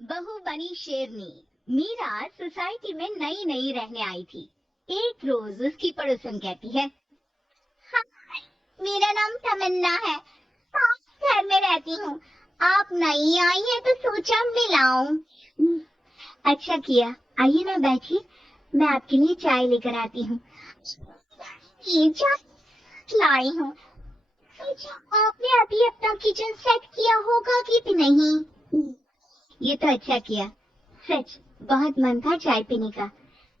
बहू बनी शेरनी। मीरा सोसाइटी में नई नई रहने आई थी। एक रोज उसकी पड़ोसन कहती है, हाँ, मेरा नाम तमन्ना है, घर में रहती हूँ। आप नई आई हैं तो सोचा मिलाऊं। अच्छा किया, आइए ना बैठिए, मैं आपके लिए चाय लेकर आती हूँ। ये चाय लाई हूँ। आपने अभी अपना किचन सेट किया होगा कि नहीं? ये तो अच्छा किया, सच बहुत मन था चाय पीने का।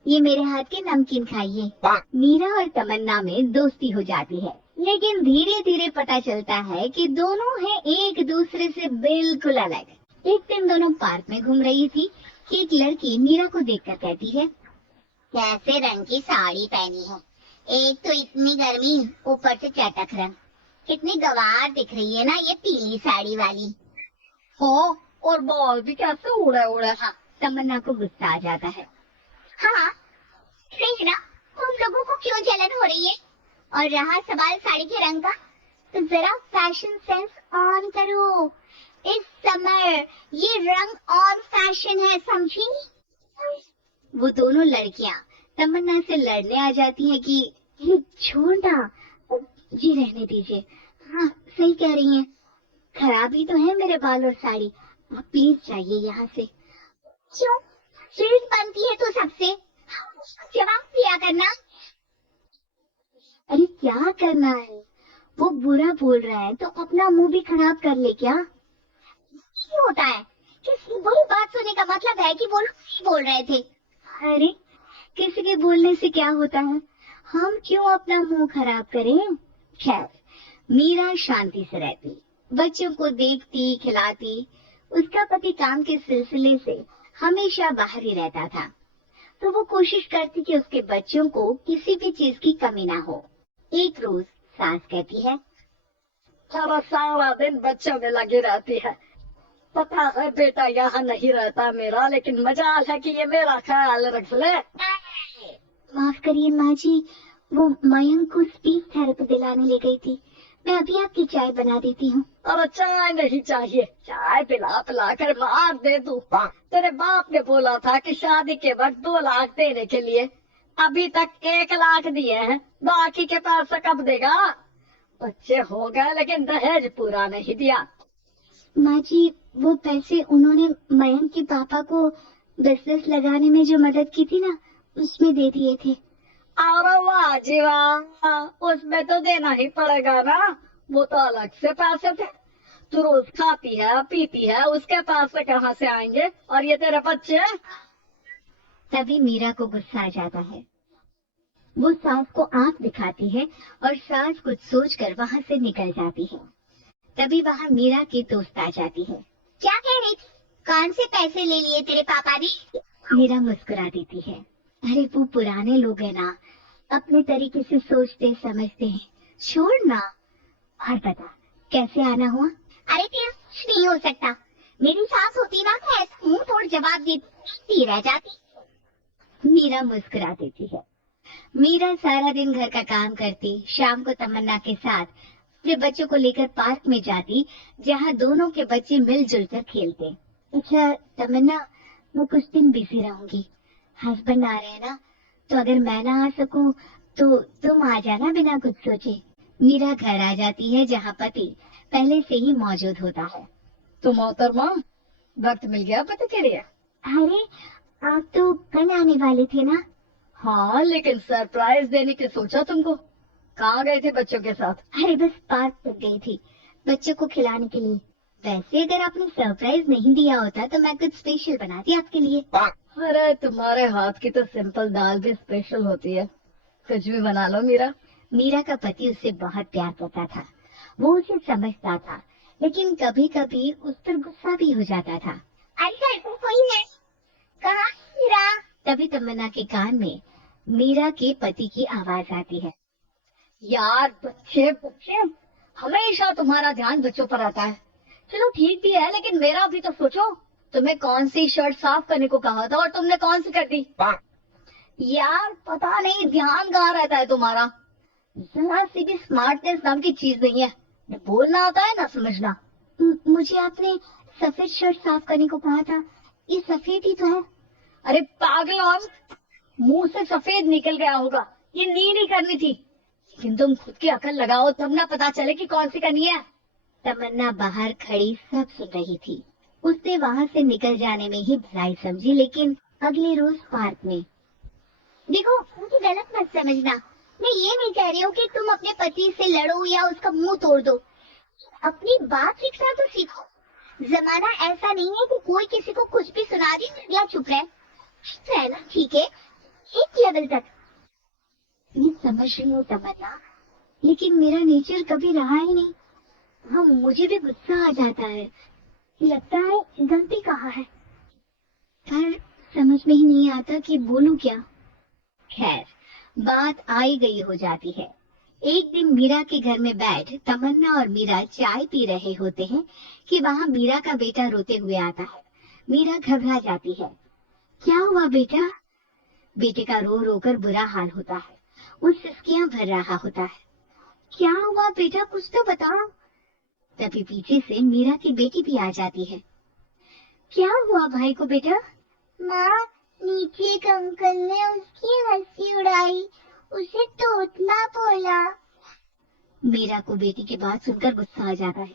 ये मेरे हाथ के नमकीन खाइए। मीरा और तमन्ना में दोस्ती हो जाती है, लेकिन धीरे धीरे पता चलता है कि दोनों हैं एक दूसरे से बिल्कुल अलग। एक दिन दोनों पार्क में घूम रही थी कि एक लड़की मीरा को देखकर कहती है, कैसे रंग की साड़ी पहनी है, एक तो इतनी गर्मी, ऊपर से चटक रंग। कितनी गवार दिख रही है ना ये पीली साड़ी वाली। हो, और बाल भी कैसे उड़ा उड़ा। हाँ, तमन्ना को गुस्सा आ जाता है। हाँ, सही ना, तुम लोगों को क्यों जलन हो रही है? और रहा सवाल साड़ी के रंग का, तो जरा फैशन सेंस ऑन करो। इस समर ये रंग ऑन फैशन है, समझी? वो दोनों लड़कियां तमन्ना से लड़ने आ जाती हैं कि ये छोड़ना, जी रहने दीजिए। हाँ, सही कह रही हैं, खराब ही तो है मेरे बाल और साड़ी, आप प्लीज जाइए यहाँ से। क्यों? स्वीट बनती है तो सबसे जवाब दिया करना। अरे क्या करना है, वो बुरा बोल रहा है तो अपना मुंह भी खराब कर ले क्या? क्यों होता है कि बुरी बात सुनने का मतलब है कि वो लोग सही बोल रहे थे। अरे किसी के बोलने से क्या होता है, हम क्यों अपना मुंह खराब करें। खैर, मीरा शांति से रहती, बच्चों को देखती खिलाती। उसका पति काम के सिलसिले से हमेशा बाहर ही रहता था, तो वो कोशिश करती कि उसके बच्चों को किसी भी चीज की कमी ना हो। एक रोज सास कहती है, सारा दिन बच्चों में लगी रहती है। पता है बेटा यहाँ नहीं रहता मेरा, लेकिन मजाल है कि ये मेरा ख्याल रख ले। माफ करिए माँ जी, वो मयंक को स्पीच थेरेपी दिलाने ले गई थी, मैं अभी आपकी चाय बना देती हूँ। अरे चाय नहीं चाहिए, चाय पिला पिला कर मार दे तू। तेरे बाप ने बोला था कि शादी के वक्त 2 लाख देने के लिए, अभी तक 1 लाख दिए हैं, बाकी के पैसे कब देगा? बच्चे हो गए लेकिन दहेज पूरा नहीं दिया। माँ जी, वो पैसे उन्होंने मयंक के पापा को बिजनेस लगाने में जो मदद की थी ना, उसमें दे दिए थे। अरे वाह जी वाह, उसमें तो देना ही पड़ेगा ना, वो तो अलग से पैसे थे। तू रोज खाती है पीती है, उसके पैसे कहाँ से आएंगे? और ये तेरे बच्चे। तभी मीरा को गुस्सा आ जाता है, वो सास को आंख दिखाती है और सास कुछ सोचकर वहाँ से निकल जाती है। तभी वहाँ मीरा की दोस्त आ जाती है। क्या कह रही थी? कौन से पैसे ले लिए तेरे पापा ने? मीरा मुस्कुरा देती है, अरे वो पुराने लोग हैं ना, अपने तरीके से सोचते समझते हैं, छोड़ ना। और बता कैसे आना हुआ? अरे तेरा कुछ नहीं हो सकता, मेरी सास होती ना तो ऐसा मुंह तोड़ जवाब देती रह जाती। मीरा मुस्कुरा देती है। मीरा सारा दिन घर का काम करती, शाम को तमन्ना के साथ अपने बच्चों को लेकर पार्क में जाती, जहाँ दोनों के बच्चे मिलजुल कर खेलते। अच्छा तमन्ना, मैं कुछ दिन बिजी रहूंगी, हस्बैंड आ रहे हैं ना, तो अगर मैं ना आ सकूं तो तुम आ जाना बिना कुछ सोचे। मीरा घर आ जाती है जहाँ पति पहले से ही मौजूद होता है। तो मोहतरमा, वक्त मिल गया पति के लिए? अरे आप तो कल आने वाले थे ना। हाँ, लेकिन सरप्राइज देने की सोचा तुमको। कहाँ गए थे बच्चों के साथ? अरे बस पार्क तक गई थी, बच्चों को खिलाने के लिए। वैसे अगर आपने सरप्राइज नहीं दिया होता तो मैं कुछ स्पेशल बनाती आपके लिए। अरे तुम्हारे हाथ की तो सिंपल दाल भी स्पेशल होती है, कुछ भी बना लो मीरा। मीरा का पति उससे बहुत प्यार करता था, वो उसे समझता था, लेकिन कभी कभी उस पर गुस्सा भी हो जाता था। अरे कोई है, कहाँ मीरा? तभी तमन्ना के कान में मीरा के पति की आवाज आती है, यार बच्चे बच्चे, हमेशा तुम्हारा ध्यान बच्चों पर आता है। चलो ठीक भी है, लेकिन मेरा भी तो सोचो, तुम्हें कौन सी शर्ट साफ करने को कहा था और तुमने कौन सी कर दी? यार पता नहीं ध्यान कहाँ रहता है तुम्हारा, जरा सी भी स्मार्टनेस नाम की चीज नहीं है, बोलना आता है ना समझना। मुझे आपने सफेद शर्ट साफ करने को कहा था, ये सफेद ही तो है। अरे पागल, और मुंह से सफेद निकल गया होगा, ये नीली करनी थी। लेकिन तुम खुद की अकल लगाओ तब ना पता चले कि कौन सी करनी है। तमन्ना बाहर खड़ी सब सुन रही थी। उसने वहां से निकल जाने में ही भलाई समझी, लेकिन अगले रोज पार्क में। देखो, मुझे गलत मत समझना, मैं ये नहीं कह रही हूँ कि तुम अपने पति से लड़ो या उसका मुंह तोड़ दो। अपनी बात सीखना तो सीखो। जमाना ऐसा नहीं है कि कोई किसी को कुछ भी सुना दे या चुप रहे। रहना ठीक है, एक लेवल तक। मैं समझ रही हूँ तमन्ना, लेकिन मेरा नेचर कभी रहा ही नहीं। हाँ, मुझे भी गुस्सा आ जाता है, लगता है गलती कहाँ है, पर समझ में ही नहीं आता कि बोलूं क्या। खैर, बात आई गई हो जाती है। एक दिन मीरा के घर में बैठ तमन्ना और मीरा चाय पी रहे होते हैं कि वहां मीरा का बेटा रोते हुए आता है। मीरा घबरा जाती है। क्या हुआ बेटा? बेटे का रो रो कर बुरा हाल होता है। वो सिसकियां भर रहा होता है। क्या हुआ बेटा, कुछ तो बताओ। तभी पीछे से मीरा की बेटी भी आ जाती है। क्या हुआ भाई को बेटा? माँ, नीचे एक अंकल ने उसकी हंसी उड़ाई, उसे तोतला बोला। मीरा को बेटी की बात सुनकर गुस्सा आ जाता है।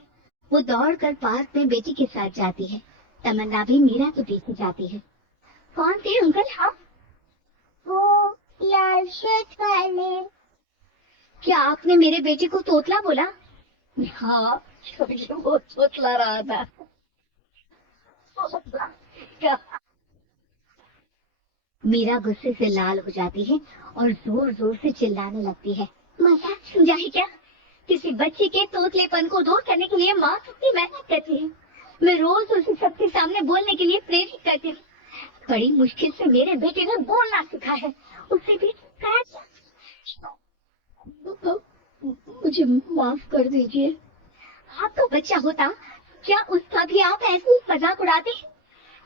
वो दौड़कर पार्क में बेटी के साथ जाती है। तमन्ना भी मीरा के पीछे जाती है। कौन थे अंकल? हाँ, वो लाल शर्ट वाले। क्या आपने मेरे बेटे को तोतला बोला? हाँ, क्योंकि वो चोचला रहा था। क्या? मीरा गुस्से से लाल हो जाती है और जोर जोर से चिल्लाने लगती है। मजाक समझा है क्या? किसी बच्चे के तोतलेपन को दूर करने के लिए माँ कितनी मेहनत करती है। मैं रोज उसे सबके सामने बोलने के लिए प्रेरित करती हूँ। बड़ी मुश्किल से मेरे बेटे ने बोलना सीखा है, उसे भी मुझे माफ कर दीजिए। आप तो बच्चा होता, क्या उसका भी आप ऐसे ही मजाक उड़ाते?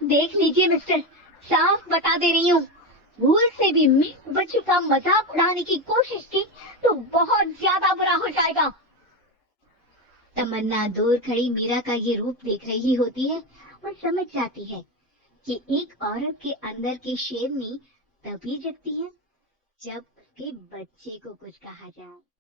देख लीजिए मिस्टर, साफ बता दे रही हूँ, भूल से भी बच्चे का मजाक उड़ाने की कोशिश की तो बहुत ज्यादा बुरा हो जाएगा। तमन्ना दूर खड़ी मीरा का ये रूप देख रही होती है और समझ जाती है कि एक औरत के अंदर की शेरनी तभी जगती है जब उसके बच्चे को कुछ कहा जाए।